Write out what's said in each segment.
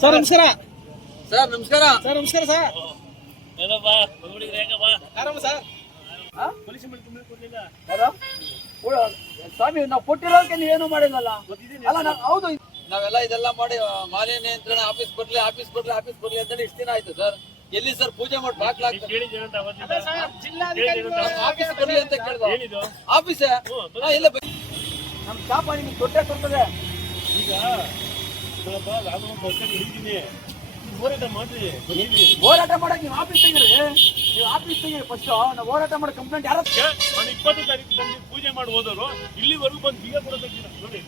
Sir ನಮಸ್ಕಾರ. Sir ನಮಸ್ಕಾರ. Sir ನಮಸ್ಕಾರ ಸರ್. ಆರಾಮ ಸರ್. ಸ್ವಾಮಿ ನಾವು ಕೊಟ್ಟಿರೋಕೆ ನೀವೇನು ಮಾಡಿಲ್ಲಲ್ಲ? ಅಲ್ಲ ನಾವು ಹೌದು ನಾವೆಲ್ಲ ಇದೆಲ್ಲ ಮಾಡಿ ಮಾಲಿನ್ಯ ನಿಯಂತ್ರಣ ಆಫೀಸ್ ಕೊಡ್ಲಿ ಆಫೀಸ್ ಕೊಡ್ಲಿ ಆಫೀಸ್ ಕೊಡ್ಲಿ ಅಂತ ಇಷ್ಟು ದಿನ ಆಯ್ತು ಸರ್. ಎಲ್ಲಿ ಸರ್ ಪೂಜೆ ಮಾಡಿ ಆಫೀಸ್ ಕೊಡ್ಲಿ ಅಂತ ಕೇಳಿದ ಏನಿದು? ಆಫೀಸ್? ಇಲ್ಲ ಬೈ- ನಮ್ ಶಾಪ ನಿಮ್ಗೆ ದೊಡ್ಡ ಕೊಡ್ತದೆ. ಈಗ ಹೋರಾಟ ಮಾಡ್ರಿ ಬಂದಿದ್ವಿ ಹೋರಾಟ ಮಾಡಕ್ ನೀವು ಆಫೀಸ್ ತೆಗಿರಿ. ನೀವು ಆಫೀಸ್ ತೆಗೀರಿ ಫಸ್ಟ್ ನಾವು ಹೋರಾಟ ಮಾಡಿ ಕಂಪ್ಲೇಂಟ್ ಯಾರು? ನಾನು ಇಪ್ಪತ್ತು ತಾರೀಕು ಬಂದು ಪೂಜೆ ಮಾಡಿ ಹೋದವರು ಇಲ್ಲಿವರೆಗೂ ಬಂದು ಬೀಗ ಕೊಡೋದಕ್ಕಿಲ್ಲ ನೋಡಿ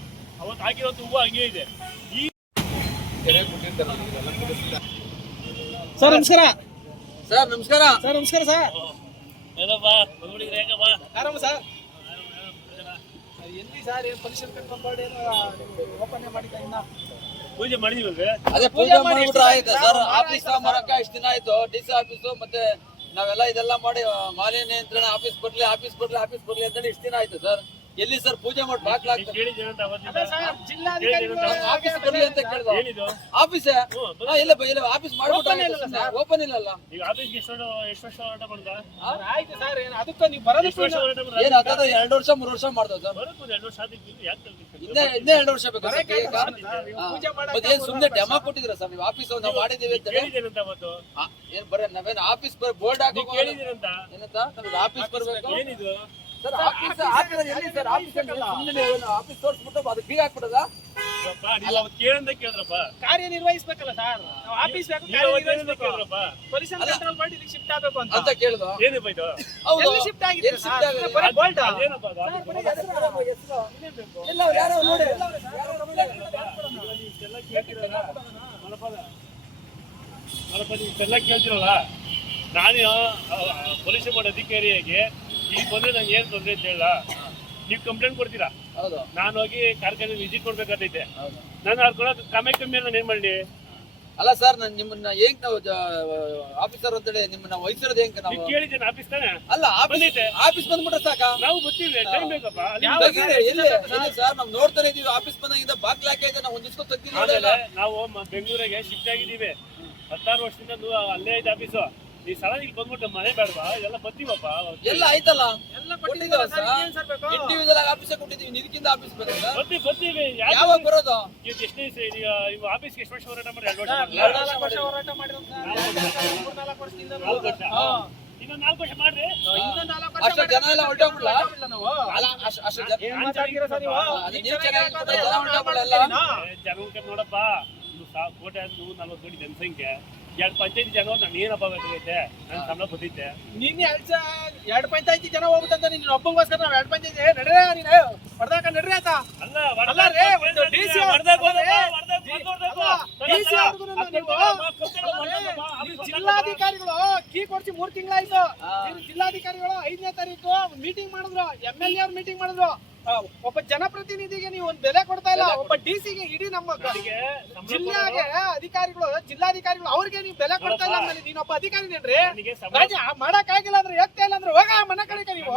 ಅವತ್ತು ಹಾಕಿರೋದು ಹೂವು ಹಂಗೆ ಇದೆ. ಈ ಸರ್ ನಮಸ್ಕಾರ. ಸರ್ ನಮಸ್ಕಾರ. ಸರ್ ನಮಸ್ಕಾರ ಸರ್. ಏನಪ್ಪ ಹುಡುಗರಿಗೆ ಹೇಗಪ್ಪ? ಆರಾಮ ಸರ್. ಎಲ್ಲಿ ಸರ್ ಏನು ಫಂಕ್ಷನ್ ಮಾಡಿ ಓಪನ್ ಮಾಡಿದ್ದ ಇನ್ನ? ಪೂಜೆ ಮಾಡಿದೀವಲ್ವೇ ಅದೇ ಪೂಜೆ ಮಾಡಿಬಿಟ್ರೆ ಆಯ್ತು. ಸರ್ ಆಫೀಸ್ ಮಾಡಕ ಇಷ್ಟು ದಿನ ಆಯ್ತು. ಡಿ ಸಿ ಆಫೀಸು ಮತ್ತೆ ನಾವೆಲ್ಲ ಇದೆಲ್ಲ ಮಾಡಿ ಮಾಲಿನ್ಯ ನಿಯಂತ್ರಣ ಆಫೀಸ್ ಕೊಡ್ಲಿ ಆಫೀಸ್ ಕೊಡ್ಲಿ ಆಫೀಸ್ ಕೊಡ್ಲಿ ಅಂತ ಇಷ್ಟು ದಿನ ಆಯ್ತು ಸರ್. ಎಲ್ಲಿ ಸರ್ ಪೂಜೆ ಮಾಡಿ ಜಿಲ್ಲಾಧಿಕಾರಿಗಳು ಆಫೀಸ್ ಕೊಡ್ಲಿ ಅಂತ ಕೇಳ್ದ ಏನಿದು? ಆಫೀಸ್? ಇಲ್ಲ ಬೈ, ಇಲ್ಲ ಆಫೀಸ್ ಮಾಡ್ಬಿಟ್ಟು ಓಪನ್ ಇಲ್ಲಲ್ಲ ಏನು ಆಗ್ತದ ಎರಡು ವರ್ಷ ಮೂರು ವರ್ಷ ಮಾಡ್ದವ್ ಸರ್? ಇನ್ನೇ ಇನ್ನೇ ಎರಡು ವರ್ಷ ಬೇಕು ಏನ್ ಸುಮ್ನೆ ಡೆಮಾ ಕೊಟ್ಟಿದ್ರ ಸರ್ ನೀವು ಆಫೀಸ್ ನಾವು ಮಾಡಿದೀವಿ ಅಂತ ಏನ್ ಬರ ನಾವೇನ್ ಆಫೀಸ್ ಬರ ಬೋರ್ಡ್ ಹಾಕಿ ಏನಂತ? ನಮ್ಗೆ ಆಫೀಸ್ ಬರ್ಬೇಕು. ಏನಿದು? ಸರ್ ಆಫೀಸ್ ಎಲ್ಲಿ ಸರ್? ಆಫೀಸ್ ಸುಮ್ಮನೆ ಆಫೀಸ್ ತೋರಿಸ್ಬಿಟ್ಟು ಅದು ಬೀಗ ಹಾಕ್ಬಿಡದ? ಕೇಳಿದ್ರಪ್ಪ. ಕಾರ್ಯನಿರ್ವಹಿಸ್ಬೇಕಲ್ಲ ಸರ್? ನಾವು ಆಫೀಸ್ ಕಾರ್ಯನಿರ್ವಹಿಸ್ಬೇಕು. ಕಂಟ್ರೋಲ್ ಮಾಡಿ ಇಲ್ಲಿ ಶಿಫ್ಟ್ ಆಗಬೇಕು ಅಂತ. ಅಂತ ಕೇಳ್ದ ಏನಪ್ಪ ಇದು? ಹೌದು. ಶಿಫ್ಟ್ ಆಗಿದೆ ಆಗಿದೆ? ಬರೀ ಬೋಲ್ಟ್? ಎಲ್ಲ ಯಾರೋ ನೋಡಿ. ಇಷ್ಟೆಲ್ಲ ಕೇಳ್ತಿರಲ್ಲ? ನಾನು ಪೊಲೀಸ್ ಬೋರ್ಡ್ ಅಧಿಕಾರಿಯಾಗಿ ಈಗ ಬಂದ್ರೆ ನಂಗೆ ಏನ್ ತೊಂದರೆ ಅಂತ ಹೇಳ ನೀವು ಕಂಪ್ಲೇಂಟ್ ಕೊಡ್ತೀರಾ? ಹೌದು. ನಾನು ಹೋಗಿ ಕಾರ್ಖಾನೆ ವಿಸಿಟ್ ಕೊಡ್ಬೇಕಾದೈತೆ ನಾನು ಕೊಡೋದು ಕಮ್ಮಿ ಕಮ್ಮಿ ಅಲ್ಲ ನೇಮ್ ಮಾಡಿ ಅಲ್ಲ ಸರ್ ನಾನು ನಿಮ್ಮನ್ನ ಏನ್ ನಾವು ಆಫೀಸರ್ ಅಂತೇಳಿ ನಿಮ್ಮನ್ನ ವಹಿಸಿರೋದು ಹೆಂಗ್ ನೀವು? ಕೇಳಿದ್ದೇನೆ ಆಫೀಸ್ ತಾನೆ? ಅಲ್ಲ ಆಫೀಸ್. ಆಫೀಸ್ ಬಂದ್ಬಿಟ್ರೆ ಸಾಕ? ನಾವು ಬರ್ತೀವಿ ಟೈಮ್ ಬೇಕಪ್ಪ. ಸರ್ ನಾವು ನೋಡ್ತಾನೆ ಇದೀವಿ. ಆಫೀಸ್ ಬಂದಾಗಿಂದ ಬಾಗ್ಲ ಹಾಕೈತೆ ನಾವು ಒಂದಿಸ್ಕೊ ತೆಗ್ದಿಲ್ಲ ನಾವು ಬೆಂಗಳೂರಿಗೆ ಶಿಫ್ಟ್ ಆಗಿದ್ದೀವಿ. ಹತ್ತಾರು ವರ್ಷದಿಂದ ಅಲ್ಲೇ ಐತೆ ಆಫೀಸು ಈ ಸಲ ಇಲ್ಲಿ ಬಂದ್ಬಿಟ್ಟು ಮನೆ ಬೇಡವಾ? ಬರ್ತೀವಪ್ಪ ಎಲ್ಲ ಆಯ್ತಲ್ಲ? ಎಲ್ಲ ಕೊಟ್ಟಿದ್ದೀವ. ಇಂಡಿವಿಜುವಲ್ ಆಗಿ ಆಫೀಸ್ ಕೊಟ್ಟಿದ್ದೀವಿ ಆಫೀಸ್ ಬೇಕು ಬರ್ತೀವಿ ಬರ್ತೀವಿ ಯಾವಾಗ ಬರೋದು? ಎಷ್ಟು ವರ್ಷ ಹೋರಾಟ ಮಾಡಿ ಎರಡು ವರ್ಷ ಹೋರಾಟ ಇನ್ನೊಂದು ನಾಲ್ಕು ವರ್ಷ ಮಾಡ್ರಿ. ಅಷ್ಟು ಜನ ಎಲ್ಲ ಹೊರಟೋಗ್ಬಿಡ್ಲಾ? ಅಷ್ಟು ಜನ ನೋಡಪ್ಪ. ಕೋಟೆ ನೂರ ನಲ್ವತ್ತು ಕೋಟಿ ಜನಸಂಖ್ಯೆ. ಎರಡು ಪಂಚಾಯಿತಿ ಜನ ನಾನು ಏನಪ್ಪ ಬೇಕಾಗೈತೆ ನನ್ನ ಸಂಬಳ ಬಂದಿದ್ದೆ ನೀನ್ ಎಲ್ಸ ಸ- ಎರಡ್ ಪಂಚಾಯತಿ ಜನ ಹೋಗ್ಬಿಟ್ಟಂತ ನೀನ್ ಒಬ್ಬಂಗೋಸ್ಕರ ನಾವು ಎರಡು ಪಂಚಾಯತಿ ನಡ್ರೆ ನೀನು ಹೊಡ್ದಾಕ ನಡ್ರಿ ಆತ ಅಲ್ಲ ಅಲ್ಲ ರೀ, ಒಂದು ಹೊಡ್ದಾಗ ಹೋದಪ್ಪ, ಅಲ್ಲ, ಹೊಡ್ದಾಗ ಜಿಲ್ಲಾಧಿಕಾರಿಗಳು ಕೀ ಕೊಡ್ಸಿ ಮೂರು ತಿಂಗಳಾಯ್ತು ಜಿಲ್ಲಾಧಿಕಾರಿಗಳು ಐದನೇ ತಾರೀಕು ಮೀಟಿಂಗ್ ಮಾಡಿದ್ರು ಎಂ ಎಲ್ ಎ ಅವ್ರ ಮೀಟಿಂಗ್ ಮಾಡಿದ್ರು ಒಬ್ಬ ಜನಪ್ರತಿನಿಧಿಗೆ ನೀವು ಒಂದ್ ಬೆಲೆ ಕೊಡ್ತಾ ಇಲ್ಲ ಒಬ್ಬ ಡಿ ಸಿಗೆ ಇಡೀ ನಮ್ಮ ಜಿಲ್ಲಾಗೆ ಅಧಿಕಾರಿಗಳು ಜಿಲ್ಲಾಧಿಕಾರಿಗಳು ಅವ್ರಿಗೆ ನೀವು ಬೆಲೆ ಕೊಡ್ತಾ ಇಲ್ಲ ಅಂದ್ರೆ ನೀನೊಬ್ಬ ಸಂಬಳ ರಾಜ ಮಾಡಕ್ ಆಗಿಲ್ಲ ಅಂದ್ರೆ ಹೇಳ್ತಾ ಇಲ್ಲ ಅಂದ್ರೆ ಹೋಗ ಮನೆ ಕಡೆಗೆ ನೀವು.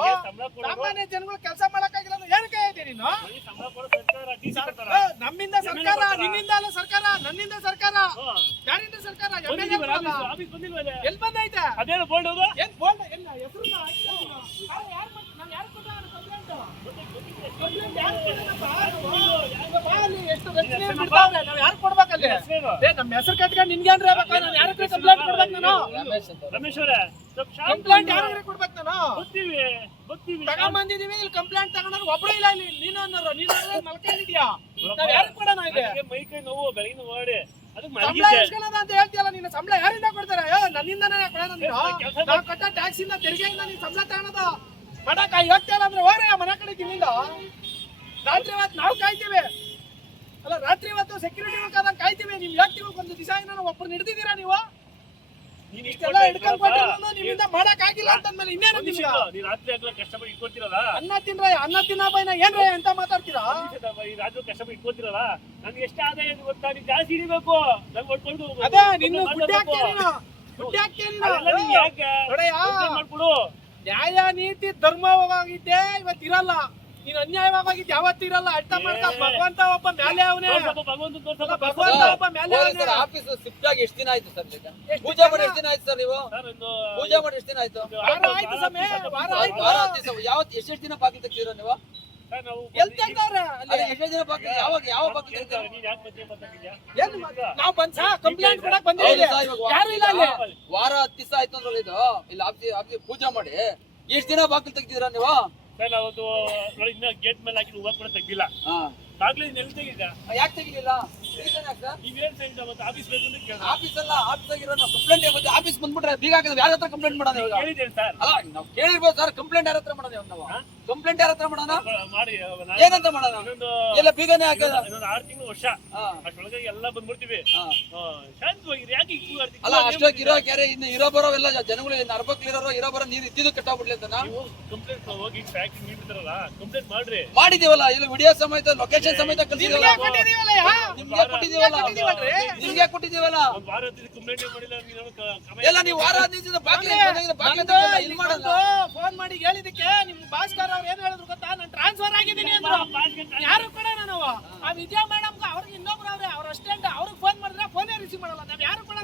ಸಾಮಾನ್ಯ ಜನಗಳು ಕೆಲಸ ಮಾಡಕ್ ಆಗಿಲ್ಲ ಅಂದ್ರೆ ಏನ್ ಇದೆ ನೀನು? ನಮ್ಮಿಂದ ಸರ್ಕಾರ ನಿಮ್ಮಿಂದ ನಿನ್ನಿಂದ ಅಲ್ಲ ಸರ್ಕಾರ ನನ್ನಿಂದ ಸರ್ಕಾರ. ಯಾರಿಂದ ಸರ್ಕಾರ? ಎಲ್ ಬಂದೈತೆ? ಅದೇನು ಬೋಲ್ಡ್ ಏನ್ ಬೋಲ್ಡ್ ಎಲ್ಲ? ಹೆಸರನ್ನ ಹಾಕಿಲ್ಲ ನೀನು. ಯಾರು ಯಾರು ಮಾಡ್- ನಾವ್ ಯಾರು ಕೊಟ್ಟ ಕಂಪ್ಲೇಂಟ್ ಕಂಪ್ಲೇಂಟ್ ಯಾರು ಕೊಟ್ಟಿಲ್ಲಪ್ಪ? ಇವಾಗ ಅಲ್ಲಿ ಎಷ್ಟು ರಚನೆ ಯಾರು? ಏ ನಮ್ಮ ಹೆಸರು ಕಟ್ಕೊಂಡು ನಿನ್ಗೆ ಅಂದ್ರೆ ನಾನು ಯಾರ ಕಂಪ್ಲೇಂಟ್ ಕೊಡ್ಬೇಕು ನಾನು ರಮೇಶ್ ಅವರೇ ಕಂಪ್ಲೇಂಟ್. ಯಾರ ಕೊಡ್ಬೇಕು ನಾನು ಬರ್ತೀವಿ ಬರ್ತೀವಿ ತಗೊಂಬಂದಿದೀವಿ ಇಲ್ಲಿ ಕಂಪ್ಲೇಂಟ್ ತಗೊಂಡ್ರೆ ಒಬ್ಬಳು ಇಲ್ಲ ಇಲ್ಲಿ ನೀನು ಅನ್ನೋರು ನೀನು ಮಲ್ಕೊಂಡಿದ್ಯಾ ನಾವ್ ಯಾರು ಕೊಡೋಣ ಮೈ ಕೈ ನೋವು ಬೆಳಗಿನ ಅದಕ್ಕೆ ಸಂಬಳ ಇಸ್ಕೊಳ್ಳೋಣ ಅಂತ ಹೇಳ್ತೀಯಲ್ಲ ನೀನು ಸಂಬಳ ಯಾರಿಂದ ಕೊಡ್ತಾರೆ ನನ್ನಿಂದನೇ ಕೊಡೋಣ ಕಟ್ಟ ಟ್ಯಾಕ್ಸಿಂದ ತೆರಿಗೆಯಿಂದ ನೀನು ಸಂಬಳ ತಗೊಳೋದು ಮಾಡಕ್ ಹೋಗ್ತಾ ಇಲ್ಲ ಅಂದ್ರೆ ಹೋಗ್ರಿ ಆ ಮನೆ ಕಡೆ ಇಲ್ಲಿಂದ. ರಾತ್ರಿ ಹೊತ್ತು ನಾವು ಕಾಯ್ತೀವಿ. ಅಲ್ಲ ರಾತ್ರಿ ಹೊತ್ತು ಸೆಕ್ಯೂರಿಟಿ ಬೇಕಾದಂಗೆ ಕಾಯ್ತೀವಿ. ನೀವು ಹೇಳ್ತೀವಿ ಒಂದು ದಿವಸ ಏನೋ ಒಬ್ಬರು ಹಿಡ್ದಿದ್ದೀರಾ ನೀವು? ನೀನ್ ಇಷ್ಟೆಲ್ಲ ಹಿಡ್ಕೊಂಡು ಕೊಟ್ಟಿರೋದು ನಿಮ್ಮಿಂದ ಮಾಡಕ್ ಆಗಿಲ್ಲ ಅಂತಂದ್ಮೇಲೆ ಇನ್ನೇನು ಇರು. ನೀನ್ ರಾತ್ರಿ ಆಗ್ಲಾ ಕಷ್ಟಪಟ್ಟು ಇಟ್ಕೊತಿರಲ್ಲ? ಅನ್ನ ತಿನ್ರ ಅನ್ನ ತಿನ್ನ ಬೈನ ಏನ್ರ ಎಂತ ಮಾತಾಡ್ತೀರಾ? ಈ ರಾತ್ರಿ ಕಷ್ಟಪಟ್ಟು ಇಟ್ಕೊಳ್ತಿರಲ್ಲ ನನ್ಗೆ ಎಷ್ಟ ಆದಾಯ ಗೊತ್ತಾ? ನೀನ್ ಜಾಸ್ತಿ ಹಿಡಿಬೇಕು. ನಂಗೆ ಹೊಡ್ಕೊಂಡು ಅದೇ ನಿನ್ನ ಗುಡ್ಡೆ ಗುಡ್ಡೆ ಯಾಕೆ? ಮಾಡ್ಬಿಡು ನ್ಯಾಯ ನೀತಿ ಧರ್ಮ ಹೋಗಿದ್ದೆ ಇವತ್ತು ಇರಲ್ಲ. ನೀನ್ ಅನ್ಯಾಯವಾಗಿದ್ದು ಯಾವತ್ತಿರಲ್ಲ ಅರ್ಥ ಮಾಡ್ತಾ ಭಗವಂತ ಒಬ್ಬ ಮ್ಯಾಲೆ ಅವನೇ. ಭಗವಂತ ಒಬ್ಬ ಮ್ಯಾಲೆ ಸರ್ ಅವನೇ ಆಫೀಸ್ ಶಿಫ್ಟ್ ಆಗಿ ಎಷ್ಟು ದಿನ ಆಯ್ತು ಸರ್ ಪೂಜೆ ದಿನ? ಮಾಡಿ ಎಷ್ಟು ದಿನ ಆಯ್ತು ಸರ್ ನೀವು? ಪೂಜೆ ಮಾಡಿ ಎಷ್ಟು ದಿನ ಆಯ್ತು? ವಾರ ಆಯ್ತು ಸಮಯ, ವಾರ ಆಯ್ತು. ಯಾವತ್ತು ಎಷ್ಟೆಷ್ಟು ದಿನ ಬಾಗಿಲು ತೆಗ್ದಿರೋ ನೀವು? ಸರ್, ನಾವು ಎಲ್ ತೆಗ್ದವ್ರೆ? ಅಲ್ಲಿ? ಅದೇ ಎಷ್ಟೇ ದಿನ ಬಾಗಿಲು ಯಾವಾಗ ಯಾವ ಬಾಗಿಲು ಕೇಳ್ತಾರೆ, ತೆಗ್ದಿರೋ ಯಾಕೆ ಮಧ್ಯೆ ಮಾತಾಡ್ತಿದ್ಯಾ? ಏನ್ ಮಾ- ನಾವ್ ಬಂದ್ ಸಾ ಕಂಪ್ಲೇಂಟ್ ಕೊಡಕ್ ಹೌದು ಬಂದಿದ್ದೀವಿ ಯಾರು ಇಲ್ಲ ಅಲ್ಲಿ? ವಾರ ಹತ್ತು ದಿವಸ ಆಯ್ತು ಅಂದ್ರೆ ಇದು. ಇಲ್ಲಿ ಆಫೀಸ್ ಪೂಜೆ ಮಾಡಿ. ಎಷ್ಟ್ ದಿನ ಬಾಕಲ್ ತೆಗ್ದಿರ ನೀವು? ಸರ್, ಇನ್ನ ಗೇಟ್ ಮೇಲೆ ಹಾಕಿ ಹೂವ ಕೂಡ ತೆಗ್ದಿಲ್ಲ. ಎಲ್ಲಿ ಯಾಕೆ ತೆಗಿಲಿಲ್ಲ? ಆಫೀಸ್ ಅಲ್ಲ ಆಫೀಸ್ ಆಗಿರೋ ನಾವು ಕಂಪ್ಲೇಂಟ್ ಮತ್ತೆ ಆಫೀಸ್ ಬಂದ್ಬಿಟ್ರೆ ಬೀಗ ಹಾಕಿದ್ರೆ ಯಾರ ಹತ್ರ ಕಂಪ್ಲೇಂಟ್ ಮಾಡೋದು ಇವಾಗ? ಅಲ್ಲ ನಾವು ಕೇಳಿರ್ಬೋದು ಸರ್ ಕಂಪ್ಲೇಂಟ್ ಯಾರ ಹತ್ರ ಮಾಡೋದು ನಾವು? ಕಂಪ್ಲೇಂಟ್ ಯಾರ ಹತ್ರ ಮಾಡೋಣ ಮಾಡಿ ಏನಂತ ಮಾಡೋಣ ಎಲ್ಲ ಬೀಗನೇ ಹಾಕದ ಇನ್ನೊಂದು ಆರು ತಿಂಗಳು ವರ್ಷ. ಅಷ್ಟೊಳಗೆ ಎಲ್ಲ ಬಂದ್ಬಿಡ್ತೀವಿ. ಶಾಂತವಾಗಿರಿ ಯಾಕೆ ಅಲ್ಲ ಅಷ್ಟೊಂದು ಇರೋ ಕೆರೆ ಇನ್ನು ಇರೋ ಬರೋ ಎಲ್ಲ ಜನಗಳು ಇನ್ನು ಅರ್ಬಕ್ಲಿರೋ ಇರೋ ಬರೋ ನೀರು ಇದ್ದಿದ್ದು ಕಟ್ಟಾಗ್ಬಿಡ್ಲಿ ಅಂತ ಕಂಪ್ಲೇಂಟ್ ಹೋಗಿ ನೀಡ್ತಾರಲ್ಲ ಕಂಪ್ಲೇಂಟ್ ಮಾಡ್ರಿ. ಮಾಡಿದೀವಲ್ಲ ಇಲ್ಲಿ ವಿಡಿಯೋ ಸಮೇತ ಲೊಕೇಶನ್ ಸಮೇತ ನಿಮ್ಗೆ ಕಳ್ಸಿದೀವಲ್ಲ ಕೊಟ್ಟಿದೀವಲ್ಲ? ನಿಮ್ಗೆ ಕೊಟ್ಟಿದೀವಲ್ಲ ಎಲ್ಲ ನೀವು ವಾರ ಹದಿನೈದು ಫೋನ್ ಮಾಡಿ ಹೇಳಿದಕ್ಕೆ ನಿಮ್ ಭಾಸ್ಕರ್ ಅವ್ರು ಏನ್ ಹೇಳಿದ್ರು ಗೊತ್ತಾ? ನಾನು ಟ್ರಾನ್ಸ್ಫರ್ ಆಗಿದ್ದೀನಿ ಅಂದ್ರು. ಯಾರು ಕೂಡ ನಾನು ಆ ವಿದ್ಯಾ ಮೇಡಮ್ ಅವ್ರಿಗೆ ಇನ್ನೊಬ್ರು ಅವ್ರೆ ಅವ್ರ ಅಸ್ಟೆಂಟ್ ಅವ್ರಿಗೆ ಫೋನ್ ಮಾಡಿದ್ರೆ ಫೋನೇ ರಿಸೀವ್ ಮಾಡಲ್ಲ. ನಾವ್ ಯಾರು ಕೂಡ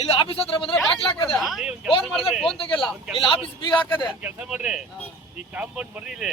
ಇಲ್ಲಿ ಆಫೀಸ್ ಹತ್ರ ಬಂದ್ರೆ ಬಾಗಿಲು ಹಾಕದೆ. ಫೋನ್ ಮಾಡಿದ್ರೆ ಫೋನ್ ತೆಗಿಲ್ಲ ಇಲ್ಲಿ ಆಫೀಸ್ ಬೀಗ ಹಾಕದೆ. ಕೆಲಸ ಮಾಡ್ರಿ. ಈ ಕಾಂಪೌಂಡ್ ಬರ್ರಿ ಇಲ್ಲಿ.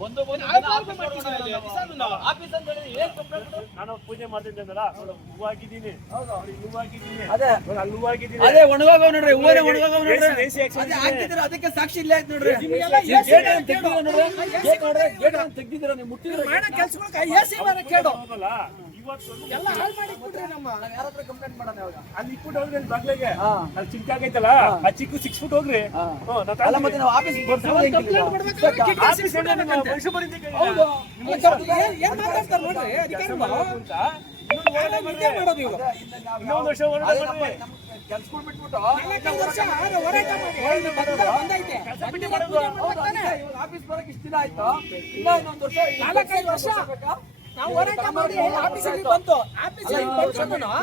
ಬಂದು ನಾನು ಪೂಜೆ ಹೂವಾಗಿದ್ದೀನಿ. ಅದೇ. ಹೂವು ಒಣಗೋಗವ್ ನೋಡ್ರಿ. ಒಣಗೋಗವ್ ನೋಡ್ರಿ. ಅದಕ್ಕೆ ಸಾಕ್ಷಿ ಇಲ್ಲ ಆಯ್ತು ನೋಡ್ರಿ. ನೀವು ಮುಟ್ಟಿದ್ರೆ ಕೆಲ್ಸಗಳು ಕೇಳು. ಎಲ್ಲ ಹಾಳು ಮಾಡಿ ನಮ್ಮ ಯಾರ ಹತ್ರ ಕಂಪ್ಲೇಂಟ್ ಮಾಡೋಣ ಇವಾಗ ಅಲ್ಲಿ ಇಟ್ಬಿಟ್ಟು ಹೋಗ್ರಿ ಅಲ್ಲಿ ಬಾಗ್ಲಿಗೆ. ಹಾ. ಅಲ್ಲಿ ಚಿಕ್ಕ ಆಗೈತಲ್ಲ ಆ ಚಿಕ್ಕ ಸಿಕ್ಸ್ ಫುಟ್ ಹೋಗ್ರಿ. ಅಲ್ಲ ಮತ್ತೆ ನಾವು ಆಫೀಸ್ ಏನ್ ಮಾತಾಡ್ತಾರೆ ನೋಡ್ರಿ ಇನ್ನೊಂದು ವರ್ಷ ಕೆಲ್ಸಗಳು ಬಿಟ್ಬಿಟ್ಟು ಆಫೀಸ್ ಬರಕ್ ಇಷ್ಟ ದಿನ ಆಯ್ತು? ಇಲ್ಲ ಇನ್ನೊಂದು ವರ್ಷ ನಾಲ್ಕೈದು ವರ್ಷ. ನಾವು ಹೋರಾಟ ಮಾಡಿ ಆಫೀಸಿಗೆ ಬಂತು ಬಂದ್ಕೊಂಡು ನಾವು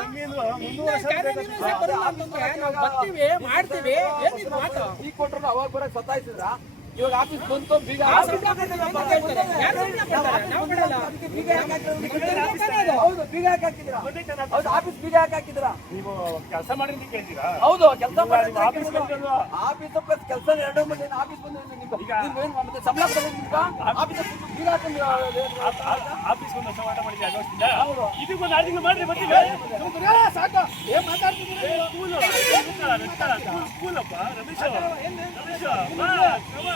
ಬರ್ತೀವಿ ಮಾಡ್ತೀವಿ ಏನಿದು ಮಾತು? ಈ ಕೊಟ್ರು ಅವಾಗ ಬರಕ್ ಸತಾಯಿಸಿದ್ರ? ಇವಾಗ ಆಫೀಸ್ ಬಂತು ಬೀಗ ಯಾಕೆ ಹಾಕಿದ್ರು? ಹೌದು ಆಫೀಸ್ ಬೀಗ ಹಾಕಿದ್ರ ನೀವು ಕೆಲಸ ಮಾಡಿ ಅಂತ ಕೇಳ್ತೀರಾ? ಹೌದು ಕೆಲಸ ಮಾಡಿದ್ರೆ ಆಫೀಸ್ ಆಫೀಸ್ ಕೆಲಸ ಎರಡು ಮಂದಿ ಆಫೀಸ್ ಬಂದು ನಿಮ್ಗೆ ಸಂಬಳ ಕೊಡೋದು ಆಫೀಸ್ ಬೀಗ ಹಾಕೊಂಡು ಆಫೀಸ್ ಒಂದು ಹೋರಾಟ ಮಾಡಿದ್ದೆ ಅದು ವರ್ಷದಿಂದ ಹೌದು. ಇದಕ್ಕೊಂದು ಆರು ತಿಂಗಳು ಮಾಡ್ರಿ ಬರ್ತೀವಿ. ಸಾಕು. ಏನ್ ಮಾತಾಡ್ತಿದ್ದೀರಿ? ಸ್ಕೂಲ್ ಸ್ಕೂಲಪ್ಪ ರಮೇಶ್ ರಮೇಶ್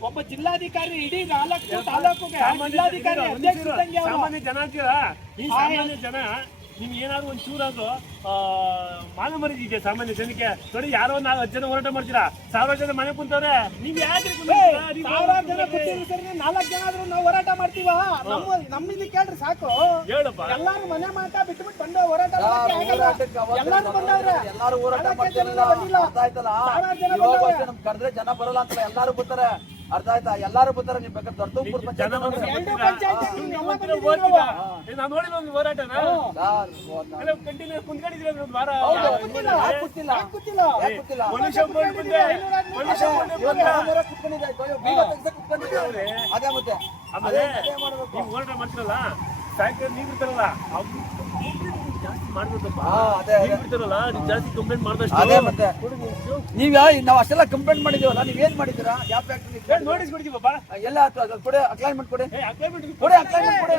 ಒಬ್ಬ ಜಿಲ್ಲಾಧಿಕಾರಿ ಇಡೀ ನಾಲ್ಕು ತಾಲೂಕಿಗೆ ಜಿಲ್ಲಾಧಿಕಾರಿ ಅಧ್ಯಕ್ಷ ಇದ್ದಂಗೆ ಅವ್ರು. ಸಾಮಾನ್ಯ ಜನ ಅಂತೀರಾ ಈ ಸಾಮಾನ್ಯ ಜನ ನಿಮ್ಗೆ ಏನಾದ್ರು ಒಂದ್ ಚೂರಾದ್ರು ಆ, ಮಾನ ಇದೆ ಸಾಮಾನ್ಯ ಜನಕ್ಕೆ? ನೋಡಿ ಯಾರೋ ನಾಲ್ಕು ಹತ್ತು ಜನ ಹೋರಾಟ ಮಾಡ್ತೀರಾ? ಸಾವಿರ ಜನ ಮನೆ ಕುಂತವ್ರೆ. ನೀವ್ ಯಾಕೆ ಸಾವಿರಾರು ಜನ ಕೂತಿದ್ರು ಸರ್ ನಾಲ್ಕು ಜನ ಆದ್ರೂ ನಾವು ಹೋರಾಟ ಮಾಡ್ತೀವ? ನಮ್ಮ ಇಲ್ಲಿ ಕೇಳ್ರಿ ಸಾಕು. ಹೇಳಪ್ಪ. ಎಲ್ಲಾರು ಮನೆ ಮಾತಾ ಬಿಟ್ಬಿಟ್ಟು ಬಂದ ಹೋರಾಟ ಮಾಡಕ್ಕೆ ಆಗಲ್ಲ. ಎಲ್ಲಾರು ಬಂದವ್ರೆ. ಎಲ್ಲಾರು ಹೋರಾಟ ಜನ ಬಂದಿಲ್ಲ. ಅರ್ಥ ಆಯ್ತಲ್ಲ? ಸಾವಿರಾರು ಜನ ಇವಾಗ ಬಂದವ್ರೆ. ಅಷ್ಟೇ ನಮ್ ಕರೆದ್ರೆ ಜನ ಬರಲ್ಲ ಅಂತ ಎಲ್ಲಾರು ಬರ್ತಾರೆ ಅರ್ಥ ಆಯ್ತಾ? ಎಲ್ಲಾರು ಬರ್ತಾರೆ ನಿಮ್ ಬೇಕಾದ್ರೆ ದೊಡ್ಡ. ಅದೇ ಮತ್ತೆ ಮಾಡ್ತಿರಲ್ಲ? ಸಾಯಂಕಾಲ ನೀವು ಬಿಡ್ತಾರಲ್ಲ ಅವ್ರು ಜಾಸ್ತಿ ಮಾಡ್ಬೇಕಪ್ಪ ಹಾ, ಅದೇ, ನೀವು ನೀವು ಜಾಸ್ತಿ ಕಂಪ್ಲೇಂಟ್ ಮಾಡಿದಷ್ಟು. ಅದೇ ಮತ್ತೆ. ನೀವ್ ನಾವ್ ಅಷ್ಟೆಲ್ಲ ಕಂಪ್ಲೇಂಟ್ ಮಾಡಿದೀವಲ್ಲ ನೀವ್ ಏನ್ ಮಾಡಿದೀರಾ ಯಾವ ಫ್ಯಾಕ್ಟ್ರಿ ನೋಟಿಸ್ ಬಾ ಎಲ್ಲ ಕೊಡಿ ಅಕ್ಲೈನ್ಮೆಂಟ್ ಕೊಡಿ. ಕೊಡಿ. ಅಕ್ಲೈನ್ಮೆಂಟ್ ಕೊಡಿ.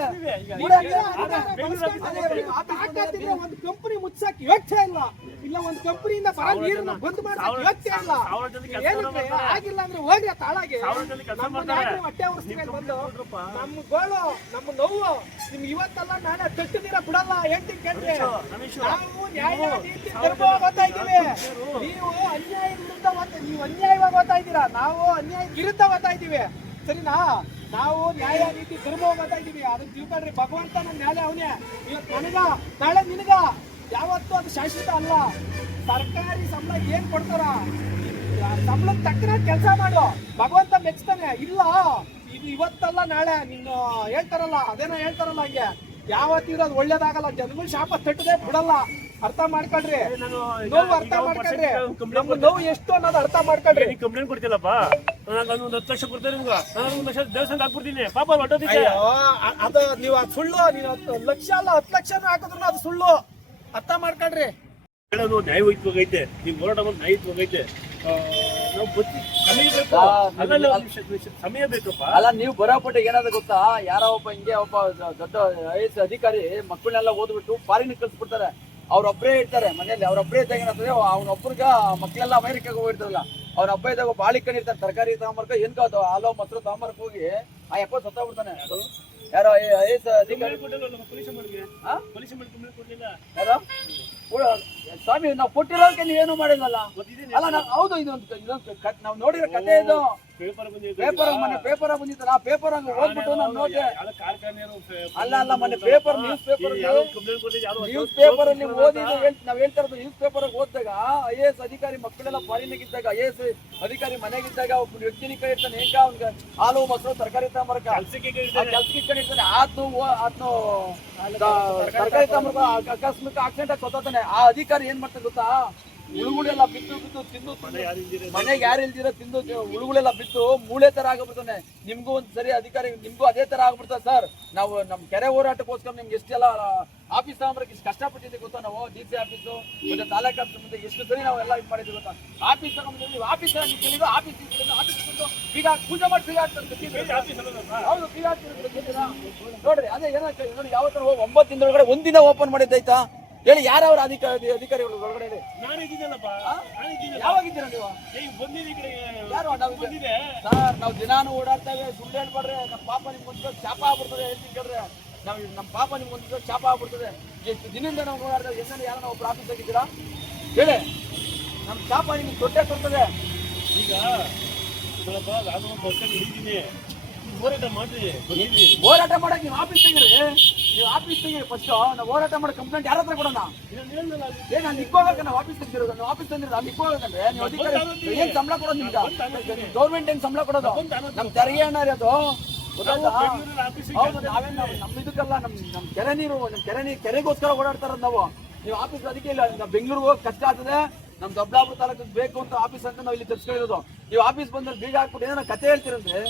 ಒಂದು ಕಂಪನಿ ಮುಚ್ಚಕ್ ಯೋಚನೆ ಇಲ್ಲ. ಇಲ್ಲ ಒಂದು ಕಂಪನಿಯಿಂದ ಬರೋ ನೀರನ್ನ ಬಂದ್ ಮಾಡಿ ಯೋಚನೆ ಇಲ್ಲ. ಆಗಿಲ್ಲ ಅಂದ್ರೆ ಹೋಗಿ ತಾಳಾಗಿ. ಹೊಟ್ಟೆ ಉರ್ಸ್ತೀವಿ ಬಂದು. ನಮ್ಮ ಗೋಳು ನಮ್ಮ ನೋವು ನಿಮ್ ಇವತ್ತಲ್ಲ ನಾನೇ ತಟ್ಟಿದೀರ ಬಿಡಲ್ಲ ಹೇಳ್ತೀನಿ ಕೇಳ್ರಿ ನಾವು ನ್ಯಾಯ ನೀತಿ ಓದ್ತಾ ಇದ್ದೀವಿ ನೀವು ಅನ್ಯಾಯ ವಿರುದ್ಧ ನೀವು ಅನ್ಯಾಯವಾಗಿ ಓದ್ತಾ ಇದ್ದೀರಾ ನಾವು ಅನ್ಯಾಯ ವಿರುದ್ಧ ಓದ್ತಾ ಇದ್ದೀವಿ ಸರಿನಾ ನಾವು ನ್ಯಾಯ ನೀತಿ ಧರ್ಮವಾಗಿ ಓದ್ತಾ ಇದ್ದೀವಿ ಅದನ್ನ ತಿಳ್ಕೊಳ್ರಿ ಭಗವಂತ ನಮ್ಮ ನ್ಯಾಯ ಅವನೇ ಇವತ್ತು ನನಗ ನಾಳೆ ನಿನಗ ಯಾವತ್ತೂ ಅದು ಶಾಶ್ವತ ಅಲ್ಲ ಸರ್ಕಾರಿ ಸಂಬಳ ಏನ್ ಕೊಡ್ತಾರ ಸಂಬಳದ ತಕ್ಕನ ಕೆಲಸ ಮಾಡು ಭಗವಂತ ಮೆಚ್ತಾನೆ, ಇಲ್ಲ, ಇದು ಇವತ್ತಲ್ಲ, ನಾಳೆ ನೀನು ಹೇಳ್ತಾರಲ್ಲ, ಅದೇನೋ ಹೇಳ್ತಾರಲ್ಲ ಹಂಗೆ. ಯಾವತ್ತಿರೋದು ಒಳ್ಳೇದಾಗಲ್ಲ. ಜನಗಳು ಶಾಪ ತಟ್ಟದೆ ಬಿಡಲ್ಲ. ಅರ್ಥ ಮಾಡ್ಕೊಳ್ರಿ ನಾನು ನೋವು ಅರ್ಥ ಮಾಡ್ಕೊಂಡ್ರಿ. ಮಾಡ್ಕೊಳ್ರಿ percent ನೋವು ಎಷ್ಟು ಅನ್ನೋದು ಅರ್ಥ ಮಾಡ್ಕೊಂಡ್ರಿ. ನೀವು ಕಂಪ್ಲೇಂಟ್ ಕೊಡ್ತಿಲ್ಲಪ್ಪ ನಾನು ಒಂದು ಹತ್ತು ಲಕ್ಷ ಕೊಡ್ತಾರೆ ನಿಮ್ಗೆ. ನಾನು ಒಂದು ಲಕ್ಷ ದೇವಸ್ಥಾನ ಹಾಕ್ಬಿಡ್ತೀನಿ. ಪಾಪ ಅ- ಅದು ನೀವು ಅದು ಸುಳ್ಳು. ನೀವು ಹತ್ತು ಲಕ್ಷ ಅಲ್ಲ ಹತ್ತು ಲಕ್ಷನೂ ಹಾಕಿದ್ರು ಅದು ಸುಳ್ಳು. ಅರ್ಥ ಮಾಡ್ಕೊಳ್ರಿ ಹೇಳೋದು ನ್ಯಾಯಯುತವಾಗೈತೆ. ನೀವು ಹೋರಾಟ ಮಾಡಿ ಸಮಯ ಬೇಕಪ್ಪ. ಅಲ್ಲ ನೀವು ಬರೋಪಟ್ಟೆ ಏನಾದ್ರು ಗೊತ್ತಾ? ಯಾರೋ ಒಬ್ಬ ಹಿಂಗೆ ಒಬ್ಬ ದೊಡ್ಡ ಐ ಎಸ್ ಅಧಿಕಾರಿ ಮಕ್ಕಳನ್ನೆಲ್ಲ ಓದ್ಬಿಟ್ಟು ಫಾರಿನ್ ಕಳ್ಸ್ಬಿಡ್ತಾರೆ. ಅವ್ರೊಬ್ಬರೇ ಇರ್ತಾರೆ ಮನೆಯಲ್ಲಿ. ಅವ್ರೊಬ್ಬರೇ ಇದ್ದಾಗ ಏನಾಗ್ತದೆ ಅವನೊಬ್ಬರಿಗೆ ಮಕ್ಕಳೆಲ್ಲ ಅಮೇರಿಕಾಗ ಹೋಗಿರ್ತಾರಲ್ಲ ಅವ್ರ ಹಬ್ಬ ಇದ್ದಾಗ ಬಾಳಿ ಕಣ್ಣಿರ್ತಾರೆ ಇರ್ತಾರೆ. ತರಕಾರಿ ತಗೊಂಬರ್ಕ ಏನ್ ಕಾದು ಹಾಲು ಮೊಸರು ತಗೊಂಬರ್ಕ್ ಹೋಗಿ ಆ ಯಪ್ಪ ಸತ್ತೋಗ್ಬಿಡ್ತಾನೆ ಯಾರೋ ಐ ಎಸ್ ಅಧಿಕಾರಿ ಯಾರೋ? ಸ್ವಾಮಿ ನಾವು ಕೊಟ್ಟಿರೋಕೆ ನೀವೇನು ಮಾಡಿಲ್ಲಲ್ಲ? ಮಾಡಿಲ್ಲ ಅಲ್ಲ ನಾವು ಹೌದು ಇದೊಂದು ಇದೊಂದು ನಾವು ನೋಡಿರೋ ಕತೆ ಇದು. ಪೇಪರ್ ಮೊನ್ನೆ ಪೇಪರ್ ಬಂದಿತ್ತಲ್ಲ ಆ ಪೇಪರ್ ಹಂಗ ಓದ್ಬಿಟ್ಟು ನಾನು ನೋಡಿದೆ. ಅಲ್ಲ ಅಲ್ಲ ಮೊನ್ನೆ paper news paper news paper ಅಲ್ಲಿ ಓದಿ ನಾವ್ ಹೇಳ್ತಾ ಇರೋದು ನ್ಯೂಸ್ ಪೇಪರ್ ಓದಿದಾಗ ಐ ಎಸ್ ಅಧಿಕಾರಿ ಮಕ್ಕಳೆಲ್ಲ ಫಾರಿನಾಗಿದ್ದಾಗ ಐ ಎ ಎಸ್ ಅಧಿಕಾರಿ ಮನೆಗಿದ್ದಾಗ ಒಬ್ಬ ವ್ಯಕ್ತಿನಿ ಕೈ ಇರ್ತಾನೆ ಹೇಗ ಅವ್ನಿಗೆ? ಹಾಲು ಮೊಸರು ತರಕಾರಿ ತಗೊಂಬರಕ ಕೆಲ್ಸಕ್ಕೆ ಆತ್ನು ಇಟ್ಕೊಂಡಿರ್ತಾನೆ ತಗೊಂಬರ್ಕ ಅಕಸ್ಮಾತ್ ಆಕ್ಸಿಡೆಂಟ್ ಆಗಿ ಸತ್ತಾನೆ ಆ ಅಧಿಕಾರಿ ಏನ್ ಮಾಡ್ತಾನೆ ಗೊತ್ತಾ? ಹುಳುಗಳೆಲ್ಲ ಬಿತ್ತು ಬಿತ್ತು ತಿಂದು ತಿಂದು. ಯಾರು ಇಲ್ದಿರ ಮನೆಗೆ ಯಾರು ಇಲ್ದಿರೋ ತಿಂದು ಹುಳುಗಳೆಲ್ಲ ಬಿತ್ತು ಮೂಳೆ ತರ ಆಗ್ಬಿಡ್ತಾನೆ. ನಿಮ್ಗೂ ಒಂದ್ ಸರಿ ಅಧಿಕಾರಿ ನಿಮ್ಗೂ ಅದೇ ತರ ಆಗ್ಬಿಡ್ತದೆ ಸರ್. ನಾವು ನಮ್ ಕೆರೆ ಹೋರಾಟಕ್ಕೋಸ್ಕರ ನಿಮ್ಗೆ ಎಷ್ಟೆಲ್ಲ ಆಫೀಸ್ ತಗೊಂಬರಕ್ಕೆ ಇಷ್ಟು ಕಷ್ಟಪಟ್ಟಿದ್ದೀವಿ ಗೊತ್ತಾ ನಾವು? ಡಿ ಸಿ ಆಫೀಸು ಮತ್ತೆ ತಾಲೂಕ್ ಆಫೀಸ್ ಮುಂದೆ ಎಷ್ಟು ಸರಿ ನಾವೆಲ್ಲ ಇದು ಮಾಡಿದ್ವಿ ಗೊತ್ತಾ? ಆಫೀಸ್ ತಗೊಂಡ್ಬಂದ್ರೆ ನೀವು ಆಫೀಸ್ ಆಫೀಸ್ ಆಫೀಸ್ ಬಂದು ಬೀಗ ಪೂಜೆ ಮಾಡಿ ಬೀಗ. ಹೌದು ಬೀಗ? ನೋಡ್ರಿ ಅದೇ ಏನಾಗ್ತದೆ ನೋಡಿ ಯಾವ ತರ ಒಂಬತ್ತು ದಿನದೊಳಗಡೆ ಒಂದಿನ ಓಪನ್ ಮಾಡಿದ್ದೈತಾ ಹೇಳಿ ಯಾರವ್ರ ಅಧಿಕಾರಿ ಅಧಿಕಾರಿಗಳು ಒಳಗಡೆ ಹೇಳಿ. ಯಾವಾಗಿದ್ದೀರಾ ನೀವು? ಯಾರು ನಾವು ಬಂದಿದೆ. ಸರ್ ನಾವು ದಿನಾನು ಓಡಾಡ್ತೇವೆ ಸುಳ್ಳು ಹೇಳ್ಬಾರ್ರೆ ನಮ್ಮ ಪಾಪ ನಿಮ್ಗೆ ಒಂದು ಶಾಪ ಆಗ್ಬಿಡ್ತದೆ ಹೇಳ್ತೀನಿ ಕೇಳ್ರೆ ನಾವು ನಮ್ಮ ಪಾಪ ನಿಮ್ಗೆ ಒಂದು ಚಾಪ ಆಗ್ಬಿಡ್ತದೆ. ಎಷ್ಟು ದಿನದಿಂದ ನಾವು ಓಡಾಡ್ತೇವೆ ಎಷ್ಟು ಯಾರನ್ನ ಒಬ್ರು ಆಫೀಸ್ ಆಗಿದ್ದೀರಾ ಹೇಳಿ ನಮ್ಮ ಶಾಪ ನಿಮ್ಗೆ ದೊಡ್ಡ ಕೊಡ್ತದೆ ಈಗ ನಾನು ಒಂದು ವರ್ಷ ಹಿಡಿದೀನಿ ಹೋರಾಟ ಮಾಡ್ರಿ. ಹೋರಾಟ ಮಾಡಕ್ ನೀವು ಆಫೀಸ್ ತೆಗೀರಿ. ನೀವು ಆಫೀಸ್ ತೆಗೀರಿ ಫಸ್ಟ್ ನಾವು ಹೋರಾಟ ಮಾಡೋ ಕಂಪ್ಲೇಂಟ್ ಯಾರ ಹತ್ರ ಕೊಡೋಣ. ಏನ್ ಅಲ್ಲಿ. ಇಕ್ಕೋಗಕ್ಕೆ ನಾವು ಆಫೀಸ್ ತೆಗ್ದಿರೋದು. ನಾವು ಆಫೀಸ್ ತಂದಿರೋದು ಅಲ್ಲಿ ಇಕ್ಕೋಗಂದ್ರೆ ನೀವು ಅಧಿಕಾರಿ ಏನ್ ಸಂಬಳ ಕೊಡೋದು ನಿಮ್ಗೆ? ಗೌರ್ಮೆಂಟ್ ಏನ್ ಸಂಬಳ ಕೊಡೋದು? ನಮ್ ತೆರಿಗೆ ಹಣ ಅದು. ಆಫೀಸ್ ಬೆಂಗಳೂರಲ್ಲಿ ಆಫೀಸಿಗೆ ಹೌದು ನಾವೇ ನಾವು ನಮ್ಮ ಇದಕ್ಕಲ್ಲ ನಮ್ ನಮ್ ಕೆರೆ ನೀರು ನಮ್ ಕೆರೆ ನೀರು ಕೆರೆಗೋಸ್ಕರ ಓಡಾಡ್ತಾರ ನಾವು. ನೀವು ಆಫೀಸ್ ಅದಕ್ಕೆ ಇಲ್ಲ ಬೆಂಗಳೂರಿಗೆ ಹೋಗಿ ಕಷ್ಟ ಆಗ್ತದೆ. ನಮ್ ದೊಡ್ಡಾಪುರ ತಾಲೂಕಿಗೆ ಬೇಕು ಅಂತ ಆಫೀಸ್ ಅಂತ ನಾವು ಇಲ್ಲಿ ತರ್ಸ್ಕೊಂಡಿರೋದು. ನೀವು ಆಫೀಸ್ ಬಂದ್ರೆ ಬೀಗ ಹಾಕ್ಬಿಟ್ಟು ಏನೋ ಕತೆ ಹೇಳ್ತೀರಂದ್ರೆ?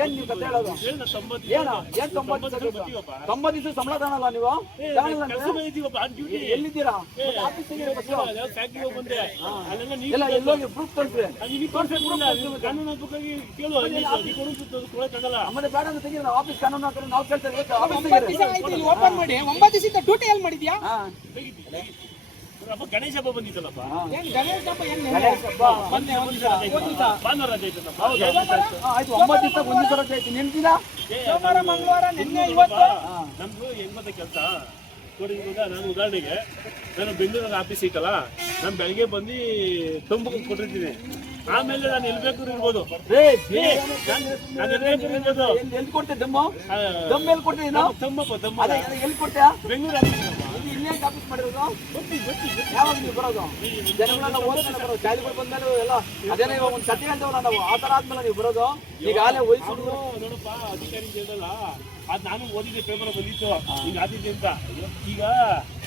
ಏನ್ ನೀವು ಕತೆ ಹೇಳೋದು? ಏನ? ಏನ್ ತೊಂಬತ್ತು ತೊಂಬತ್ತು ದಿವಸ ಬರ್ತೀವಪ್ಪ. ತೊಂಬತ್ತು ದಿವಸ ಸಂಬಳ ತಾಣಲ್ಲ ನೀವು? ಎಲ್ಲಿದ್ದೀರಾ? ಎಲ್ಲೋಗಿ ಪ್ರೂಫ್ ತೋರಿಸ್ರಿ ಆಮೇಲೆ ಬೇಡ ಅಂತ ತೆಗೀರಿ ನಾವು ಆಫೀಸ್ ಕಾನೂನು ಹಾಕಿದ್ರೆ ನಾವು ಕೇಳ್ತೇವೆ ಆಫೀಸ್ ಓಪನ್ ಮಾಡಿ. ಒಂಬತ್ತು ದಿವಸ ಡ್ಯೂಟಿ ಎಲ್ಲಿ ಮಾಡಿದ್ಯಾ? ಹಾ ಅಪ್ಪ ಗಣೇಶ ಹಬ್ಬ ಬಂದಿತ್ತಲ್ಲಪ್ಪ? ಏನ್ ಗಣೇಶ ಹಬ್ಬ ಏನ್ ಗಣೇಶ ಹಬ್ಬ. ಮೊನ್ನೆ ಒಂದ್ ದಿವಸ ಭಾನುವಾರ ರಜೆ ಆಯ್ತು. ಒಂಬತ್ತು ದಿವಸ ಒಂದು ಸಲ ಆಯ್ತು. ನೆನ್ಪಿಲ್ಲ ಏ, ಸೋಮವಾರ ಮಂಗಳವಾರ ನಿನ್ನೆ ಇವತ್ತು? ನಮ್ದು ಹೆಂಗ್ ಗೊತ್ತಾ ಕೆಲಸ. ನೋಡಿ ಇವಾಗ ನಾನು ಉದಾಹರಣೆಗೆ ನಾನು ಬೆಂಗಳೂರಲ್ಲಿ ಆಫೀಸ್ ಐತಲ್ಲ ನಾನು ಬೆಳಗ್ಗೆ ಬಂದು ತಂಬು ಕೊಟ್ಟಿರ್ತೀನಿ. ಆಮೇಲೆ ನಾನು ಎಲ್ಲಿ ಬೇಕಾದ್ರೂ ಇರ್ಬೋದು. ಏ, ಏ, ನಾನು ನಾನು ಎಲ್ಲಿ ಬೇಕಾದ್ರೂ ಇರ್ಬೋದು. ಎಲ್ಲಿ ಎಲ್ಲಿ ಕೊಡ್ತೀಯ ದಮ್ಮು? ಆ, ದಮ್ ಎಲ್ಲಿ ಕೊಡ್ತೀಯ ನಾವು ತಂಬಪ್ಪ ತಂಬ ಅದೇ ಅದೇ ಎಲ್ಲಿ ಕೊಡ್ತೀಯ? ಬೆಂಗಳೂರು ಆಫೀಸ್ ಇಲ್ಲಿ ಆಫೀಸ್ ಮಾಡಿರೋದು? ಯಾವಾಗ ನೀವು ಬರೋದು? ಜನಗಳೆಲ್ಲ ಓದ್ತಾನೆ ಬರೋದು. ಶಾಲೆಗಳು ಬಂದ್ಮೇಲೆ ಎಲ್ಲ ಅದೇನೇ ಇವಾಗ ಒಂದು ಸತಿ ಹೇಳ್ತೇವಲ್ಲ ನಾವು ಆ ಥರ ಆದ್ಮೇಲೆ ನೀವು ಬರೋದು. ಈಗ ವಯಸ್ಸು ಅವ್ರು ನೋಡಪ್ಪ ಅಧಿಕಾರಿ ಹೇಳ್ದಲ್ಲ ಅದ್ ನಾನು ಓದಿದ್ದೆ ಪೇಪರ್ ಬಂದಿತ್ತು. ಈಗ ಆದಿದ್ದೆ ಅಂತ. ಈಗ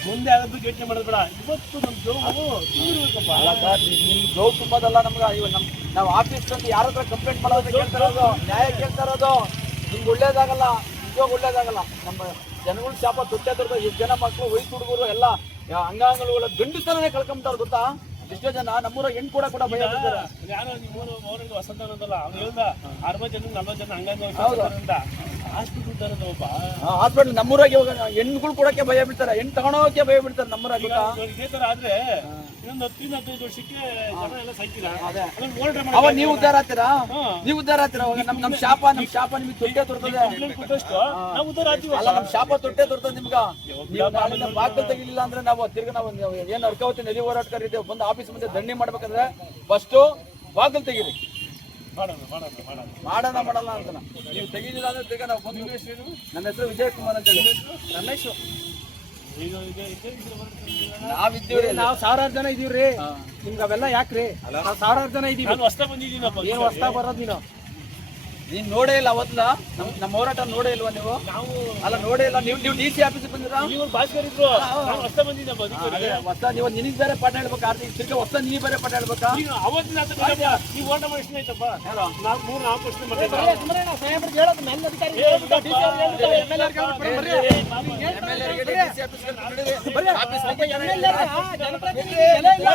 ಮುಂದೆ ಆಗೋದು ಯೋಚನೆ ಮಾಡೋದು ಬೇಡ. ಇವತ್ತು ನಮ್ಮ ಜೋವು ಇರ್ಬೇಕಪ್ಪ. ಅಲ್ಲ ಸರ್ ನಿಮ್ ಜೋಬ್ ತುಂಬದಲ್ಲ ನಮ್ಗೆ. ಇವಾಗ ನಮ್ ನಾವು ಆಫೀಸ್ ಬಂದು ಯಾರ ಹತ್ರ ಕಂಪ್ಲೇಂಟ್ ಮಾಡೋದು ಕೇಳ್ತಾ ಇರೋದು ನ್ಯಾಯ ಕೇಳ್ತಾ ಇರೋದು. ನಿಮ್ಗೆ ಒಳ್ಳೇದಾಗಲ್ಲ ನಿಜವಾಗ ಒಳ್ಳೇದಾಗಲ್ಲ. ನಮ್ಮ ಜನಗಳ ಶಾಪ ತುಟ್ಟ ಎಷ್ಟು ಜನ ಮಕ್ಕಳು ವಯಸ್ಸು ಹುಡುಗರು ಎಲ್ಲ ಅಂಗಾಂಗಗಳ ಗಂಡುತನೇ ಕಳ್ಕೊಂಬಿಟ್ಟಾರ ಗೊತ್ತಾ? ಎಷ್ಟೋ ಜನ? ನಮ್ಮೂರ ಹೆಣ್ಣು ಕೂಡ ಕೂಡ ಭಯ ಯಾರೋ ನಿಮ್ಮೂರು ವಸಂತ ಅಂದಲ್ಲ ಅವ್ನು ಹೇಳ್ದ ಅರವತ್ತು ಜನ ನಲ್ವತ್ತು ಜನ ಅಂಗಾಂಗ ಹಾಸ್ಪಿಟಲ್ ನಮ್ಮೂರಾಗಿ ಇವಾಗ ಹೆಣ್ಗಳು ಕೊಡಕ್ಕೆ ಭಯ ಬಿಡ್ತಾರೆ ಹೆಣ್ಣು ತಗೊಳೋಕೆ ಭಯ ಬಿಡ್ತಾರೆ ನಮ್ಮೂರಾಗ ಇದೇ ತರ ಆದ್ರೆ ಇನ್ನೊಂದು ಹದಿನೈದು ವರ್ಷಕ್ಕೆ ಜನ ಎಲ್ಲ ನೀವು ಉದ್ದಾರ ಆಗ್ತೀರಾ? ನೀವು ಉದ್ದಾರ ಆಗ್ತೀರಾ? ಅವಾಗ ನಮ್ ನಮ್ ಶಾಪ ನಮ್ ಶಾಪ ನಿಮ್ಗೆ ತೊಟ್ಟೆ ತೊರ್ತದೆ ಕಂಪ್ಲೇಂಟ್ ನಾವು ಉದ್ದಾರ ಆಗ್ತೀವಿ ಅಲ್ಲ ನಮ್ ಶಾಪ ತೊಟ್ಟೆ ತೊರ್ತದೆ ನಿಮ್ಗ. ನೀವು ನಾಳಿಂದ ತೆಗಿಲಿಲ್ಲ ಅಂದ್ರೆ ನಾವು ತಿರ್ಗಿ ನಾವು ಏನ್ ಅರ್ಕಾವತಿ ನದಿ ಹೋರಾಟಗಾರ ಇದ್ದೇವೆ ಬಂದು ಆಫೀಸ್ ಮುಂದೆ ದಂಡಿ ಮಾಡ್ಬೇಕಂದ್ರೆ ಫಸ್ಟ್ ಬಾಗಿಲು ತೆಗೀರಿ. ಮಾಡೋಣ ಮಾಡಲ್ಲ ಅಂತ ನೀವು ತೆಗೀಲಿಲ್ಲ ಅಂದ್ರೆ ತಿರ್ಗಿ ನಾವು ಬಂದು ನನ್ನ ಹೆಸರು ವಿಜಯ್ ಕುಮಾರ್ ಅಂತ ಹೇಳಿ. ರಮೇಶ್. ನಾವಿದ್ದೀವ್ರಿ ನಾವು ಸಾವಿರಾರು ಜನ ಇದೀವ್ರಿ ನಿಮ್ಗೆ ಅವೆಲ್ಲ ಯಾಕ್ರಿ? ನಾವು ಸಾವಿರಾರು ಜನ ಇದೀವಿ ಹೊಸ್ತಾ ಬಂದಿದ್ದೀನಪ್ಪ ಏನ್ ಹೊಸ್ತಾ ಬರೋದು ನೀನು? ನೀನ್ ನೋಡೇ ಇಲ್ಲ ಅವತ್ತ ನಮ್ ನಮ್ಮ ಹೋರಾಟ ನೋಡೇ ಇಲ್ವಾ ನೀವು? ನಾವು ಅಲ್ಲ ನೋಡೇ ಇಲ್ಲ. ನೀವು ನೀವು ಡಿ ಸಿ ಆಫೀಸಿಗೆ ಬಂದಿರಾ? ನೀವು ಅದೇ ಹೊಸ ನೀವು ನಿನಗೆ ಬೇರೆ ಪಾಠ ಹೇಳ್ಬೇಕು? ಆರ್ತಿ ತಿರ್ಗಿ ಹೊಸ ನೀ ಬೇರೆ ಪಾಠ ಹೇಳ್ಬೇಕಾ? ಅವತ್ತಿನ. ನೀವು ಓಟ ಮಾಡಿ ಎಷ್ಟು ಆಯ್ತಪ್ಪ. ಹೇಳೋ. ನಾವು ಮೂರು ಸಾಹೇಬ್ರಿಗೆ ಹೇಳೋದು ನನ್ನ ಅಧಿಕಾರಿ. ಆಫೀಸ್. ಜನಪ್ರತಿನಿಧಿ ಬೆಲೆ ಇಲ್ಲ.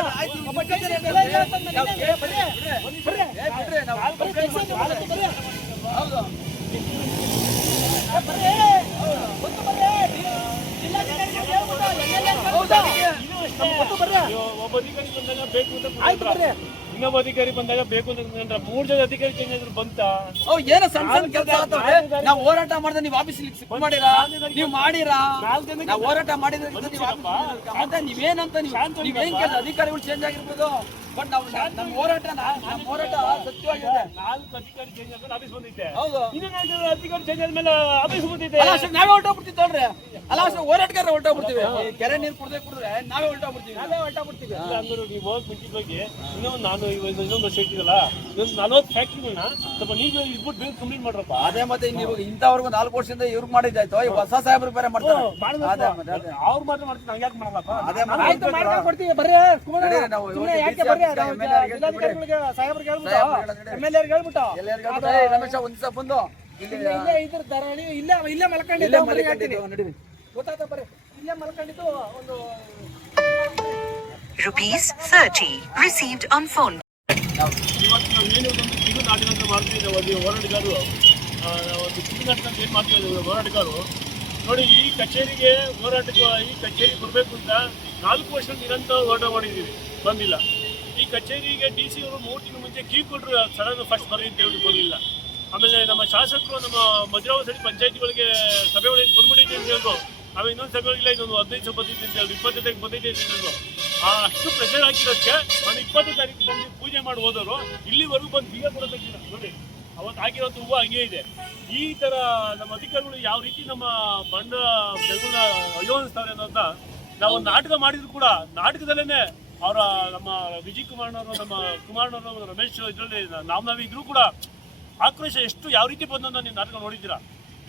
ಅಧಿಕಾರಿ ಬಂದಾಗ ಬೇಕು ಅಂತ ಆಯ್ತು ಇನ್ನೊಬ್ಬ ಅಧಿಕಾರಿ ಬಂದಾಗ ಬೇಕು ಅಂತ ಕೂತ್ಕೊಂಡ್ರ. ಮೂರ್ ಜನ ಅಧಿಕಾರಿ ಚೇಂಜ್ ಆದ್ರು ಬಂತ ಏನೋ ಸಣ್ಣ ಸಣ್ಣ ಕೆಲಸ ಆಗ್ತವೆ ನಾವು ಹೋರಾಟ ಮಾಡಿದ್ರೆ ನೀವು ಆಫೀಸ್ ಮಾಡಿರಾ? ನೀವು ಮಾಡಿರಾ? ನಾವು ಹೋರಾಟ ಮಾಡಿದ್ರೆ ನೀವೇನಂತ ನೀವು ನೀವೇನ್ ಕೆಲಸ ಅಧಿಕಾರಿಗಳು ಚೇಂಜ್ ಆಗಿರ್ಬೋದು? ಬಟ್ ನಾವು ನಮ್ಮ ಹೋರಾಟ ನಮ್ಮ ಹೋರಾಟ ಸತ್ಯವಾಗಿದೆ ನಾಲ್ಕು ಅಧಿಕಾರಿ ಚೇಂಜ್ ಆದ್ಮೇಲೆ ಆಫೀಸ್ ಬಂದಿದ್ದೆ. ಹೌದು. ಇನ್ನು ಅಧಿಕಾರಿ ಚೇಂಜ್ ಆದ್ಮೇಲೆ ಆಫೀಸ್ ಬಂದಿದ್ದೆ. ಅಲ್ಲ ಅಷ್ಟೇ ನಾವೇ ಹೊರಟೋಗ್ಬಿಡ್ತೀವಿ ಅಲ್ಲ ಅಷ್ಟೇ ಹೋರಾಟಗಾರ ಹೊರಟೋಗ್ಬಿಡ್ತೀವಿ ಬಿಡ್ತೀವಿ. ಕೆರೆ ನೀರು ಕುಡ್ದೆ ಕುಡಿದ್ರೆ ನಾವೇ ಹೊರಟೋಗ್ಬಿಡ್ತೀವಿ ನಾವೇ ಹೊರ್ಟೋಗ್ಬಿಡ್ತೀವಿ. ಅಂದ್ರೆ ನೀವು ಹೋಗಿ ಬಿಟ್ಟಿದ್ ಬಗ್ಗೆ ಇನ್ನೊಂದು ನಾನು ಇನ್ನೊಂದು ವರ್ಷ ಇಟ್ಟಿರಲ್ಲ ಇನ್ನೊಂದು ನಲ್ವತ್ತು ಫ್ಯಾಕ್ಟ್ರಿಗಳನ್ನ ಸ್ವಲ್ಪ ನೀವು ಇದ್ಬಿಟ್ಟು ಬೇಗ ಕಂಪ್ಲೀಟ್ ಮಾಡ್ರಪ್ಪ. ಅದೇ ಮತ್ತೆ ನೀವು ಇಂಥವ್ರಿಗೂ ನಾಲ್ಕು ವರ್ಷದಿಂದ ಇವ್ರಿಗೆ ಮಾಡಿದ್ದಾಯ್ತು. ಹೊಸ ಸಾಹೇಬ್ರು ಬೇರೆ ಮಾಡ್ತಾರೆ. ಅದೇ ಮತ್ತೆ ಅದೇ. ಅವ್ರು ಮಾತ್ರ ಮಾಡ್ತೀನಿ ನಂಗೆ ಯಾಕೆ ಮಾಡಲ್ಲಪ್ಪ ಅದೇ ಕೊಡ್ತೀವಿ ಬರ್ರಿ ನಾವು ಯಾಕೆ ಜಿಲ್ಲಾಧಿಕಾರಿಗಳಿಗೆ ಸಾಹೇಬ್ರಿಗೆ ಹೇಳ್ಬಿಟ್ಟು? ಸಾಹೇಬ್ರಿಗೆ ಎಂ ಎಲ್ ಎರ್ಗೆ ಹೇಳ್ಬಿಟ್ಟು? ಎಲ್ಲರಿಗೂ ಹೇಳ್ಬಿಟ್ಟು, ಏ, ರಮೇಶ ಒಂದ್ ದಿವಸ ಬಂದು ಇಲ್ಲಿ ಇಲ್ಲೇ ಇಲ್ಲೇ ಇದ್ರ ಧರಣಿ ಇಲ್ಲೇ ಇಲ್ಲೇ ಇಲ್ಲೇ ಮಲ್ಕೊಂಡಿದ್ದೆ ಮಲ್ಕೊಂಡಿದ್ದು, ನಡೀರಿ ಗೊತ್ತಾಯ್ತಾ ಬರ್ರಿ? ಇಲ್ಲೇ ಮಲ್ಕೊಂಡಿದ್ದು ಒಂದು Rupees 30 received on phone. ಇವತ್ತು ಏನು ಒಂದು ಹೋರಾಟಗಾರರು ಆ, ಒಂದು ಕಿರು ನಾಟಕ ಅಂತ ಏನು ಮಾಡ್ತಾ ಇದ್ದೀವಿ ಹೋರಾಟಗಾರರು? ನೋಡಿ ಈ ಕಚೇರಿಗೆ ಹೋರಾಟ ಈ ಕಚೇರಿಗೆ ಬರಬೇಕು ಅಂತ ನಾಲ್ಕು ವರ್ಷ ನಿರಂತರ ಹೋರಾಟ ಮಾಡಿದ್ದೀವಿ. ಬಂದಿಲ್ಲ. ಈ ಕಚೇರಿಗೆ ಡಿ ಸಿ ಅವರು ಮೂರು ತಿಂಗಳ ಮುಂಚೆ ಕೀ ಕೊಟ್ಟರು ಸಡನ್ ಫಸ್ಟ್ ಹೇಳಿ ಬರಲಿಲ್ಲ ಆಮೇಲೆ ನಮ್ಮ ಶಾಸಕರು, ನಮ್ಮ ಮದ್ರಾವತಿ ಪಂಚಾಯತಿಗಳಿಗೆ ಒಳಗೆ ಬಂದ್ಬಿಟ್ಟಿದೆ ಅಂತ ಹೇಳಿದ್ರು ಆಮೇಲೆ ಇನ್ನೊಂದು ಸಭೆಗಳಿಲ್ಲ ಇನ್ನೊಂದು ಹದಿನೈದು ಸಹ ಬಂದಿದೆ ಅಂತ ಹೇಳಿ ಇಪ್ಪತ್ತೈದಕ್ಕೆ ಬಂದಿದೆ ಅಂತ ಹೇಳಿದ್ರು ಆ ಅಷ್ಟು ಪ್ರೆಷರ್ ಹಾಕಿರೋದಕ್ಕೆ ನಾನು ಇಪ್ಪತ್ತು ತಾರೀಕು ಬಂದು ಪೂಜೆ ಮಾಡಿ ಹೋದವರು ಇಲ್ಲಿವರೆಗೂ ಬಂದು ಬೀಗ ಕೊಡೋದಕ್ಕಿಲ್ಲ ನೋಡಿ. ಅವತ್ತು ಹಾಕಿರೋದು ಹೂವು ಹಂಗೆ ಇದೆ. ಈ ತರ ನಮ್ಮ ಅಧಿಕಾರಿಗಳು ಯಾವ ರೀತಿ ನಮ್ಮ ಬಂಡ ಬೆಳಗುನ ಅಯೋನಿಸ್ತಾರೆ ಅನ್ನೋದನ್ನ ನಾವು ನಾಟಕ ಮಾಡಿದ್ರು ಕೂಡ ನಾಟಕದಲ್ಲೇನೆ ಅವರ ನಮ್ಮ ವಿಜಯ್ ಕುಮಾರ್ನವರು ನಮ್ಮ ಕುಮಾರ್ನವರು ರಮೇಶ್ ಇದರಲ್ಲಿ ನಾವು ಇದ್ರೂ ಕೂಡ ಆಕ್ರೋಶ ಎಷ್ಟು ಯಾವ ರೀತಿ ಬಂದ ನೀವು ನಾಟಕ ನೋಡಿದ್ದೀರಾ?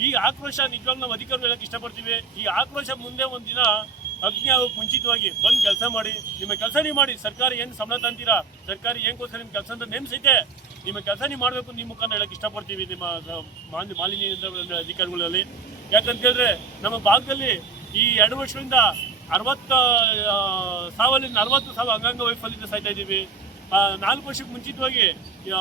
ಈ ಆಕ್ರೋಶ ನಿಜವಾಗ್ಲೂ ನಾವು ಅಧಿಕಾರಿಗಳು ಹೇಳಕ್ಕೆ ಇಷ್ಟಪಡ್ತೀವಿ. ಈ ಆಕ್ರೋಶ ಮುಂದೆ ಒಂದಿನ ಅಗ್ನಿ ಆಗೋಕ್ ಮುಂಚಿತವಾಗಿ ಬಂದು ಕೆಲಸ ಮಾಡಿ, ನಿಮ್ಮ ಕೆಲಸ ನೀವು ಮಾಡಿ, ಸರ್ಕಾರ ಏನು ಸಂಬಳ ತಂತೀರಾ ಸರ್ಕಾರ ಕೋಸ ನಿಮ್ಮ ಕೆಲಸ ಅಂತ ನೇಮಿಸೈತೆ ನಿಮ್ಮ ಕೆಲಸ ನೀವು ಮಾಡಬೇಕು ನಿಮ್ಮ ಮುಖಾಂತರ ಹೇಳಕ್ಕೆ ಇಷ್ಟಪಡ್ತೀವಿ ನಿಮ್ಮ ಮಾಲಿನ್ಯ ಅಧಿಕಾರಿಗಳಲ್ಲಿ. ಯಾಕಂತ ಹೇಳಿದ್ರೆ ನಮ್ಮ ಭಾಗದಲ್ಲಿ ಈ ಎರಡು ವರ್ಷದಿಂದ ಅರವತ್ತ ಆ, ಅರವತ್ತು ಸಾವಿರ ಅಂಗಾಂಗ ವೈಫಲ್ಯದಿಂದ ಸಾಯ್ತಾ ಇದ್ದೀವಿ. ನಾಲ್ಕು ವರ್ಷಕ್ಕೆ ಮುಂಚಿತವಾಗಿ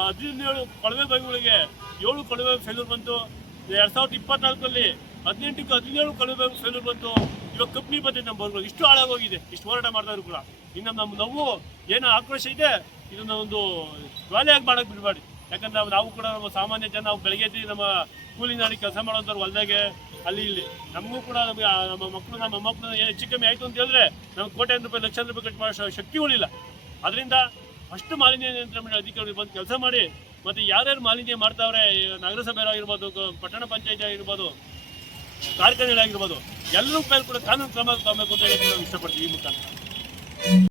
ಹದಿನೇಳು ಕೊಳವೆ ಬಾವಿಗಳಿಗೆ ಏಳು ಕೊಳವೆ ಫೇಲ್ಯೂರ್ ಬಂತು. ಎರಡು ಸಾವಿರದ ಇಪ್ಪತ್ನಾಲ್ಕರಲ್ಲಿ ಹದಿನೆಂಟಕ್ಕೆ ಹದಿನೇಳು ಕೊಳವೆ ಫೇಲ್ಯೂರ್ ಬಂತು. ಇವಾಗ ಕಂಪ್ನಿ ಬಂದಿದೆ ನಮ್ಮ ಬೋರ್ಗಳು ಇಷ್ಟು ಹಾಳಾಗೋಗಿದೆ. ಇಷ್ಟು ಹೋರಾಟ ಮಾಡಿದ್ರು ಕೂಡ. ಇನ್ನು ನಮ್ಮ ನೋವು ಏನೋ ಆಕ್ರೋಶ ಇದೆ. ಇದನ್ನ ಒಂದು ಜ್ವಾಲೆಯಾಗಿ ಮಾಡಕ್ ಬಿಡಬೇಡಿ. ಯಾಕಂದ್ರೆ ನಾವು- ಕೂಡ ನಮ್ಮ ಸಾಮಾನ್ಯ ಜನ ನಾವು ಬೆಳಗ್ಗೆ ನಮ್ಮ ಕೂಲಿ ನಾಡಿ ಕೆಲಸ ಮಾಡೋಂಥವ್ರು ಹೊಲ್ದಾಗೆ ಅಲ್ಲಿ ಇಲ್ಲಿ. ನಮಗೂ ಕೂಡ ನಮಗೆ ನಮ್ಮ ಮಕ್ಕಳು ನಮ್ಮ ಮೊಮ್ಮಕ್ಕಳು ಏನು ಹೆಚ್ಚು ಕಮ್ಮಿ ಆಯಿತು ಅಂತ ಹೇಳಿದ್ರೆ ನಮ್ಗೆ ಕೋಟ್ಯಾಂತರ ರೂಪಾಯಿ ಲಕ್ಷಾಂತರ ರೂಪಾಯಿ ಕಟ್ ಮಾಡೋ ಶಕ್ತಿಗಳಿಲ್ಲ ಅದರಿಂದ ಫಸ್ಟ್ ಮಾಲಿನ್ಯ ನಿಯಂತ್ರಣ ಅಧಿಕಾರಿಗಳು ಬಂದು ಕೆಲಸ ಮಾಡಿ, ಮತ್ತು ಯಾರ್ಯಾರು ಮಾಲಿನ್ಯ ಮಾಡ್ತಾವ್ರೆ ನಗರಸಭೆ ಆಗಿರ್ಬೋದು ಪಟ್ಟಣ ಪಂಚಾಯತಿ ಆಗಿರ್ಬೋದು, ಕಾರ್ಖಾನೆಗಳಾಗಿರ್ಬೋದು, ಎಲ್ಲರೂ ಮೇಲೆ ಕೂಡ ಕಾನೂನು ಕ್ರಮ ತಗೋಬೇಕು ಅಂತ ಇಷ್ಟಪಡ್ತೀವಿ ಈ ಮುಖಾಂತರ.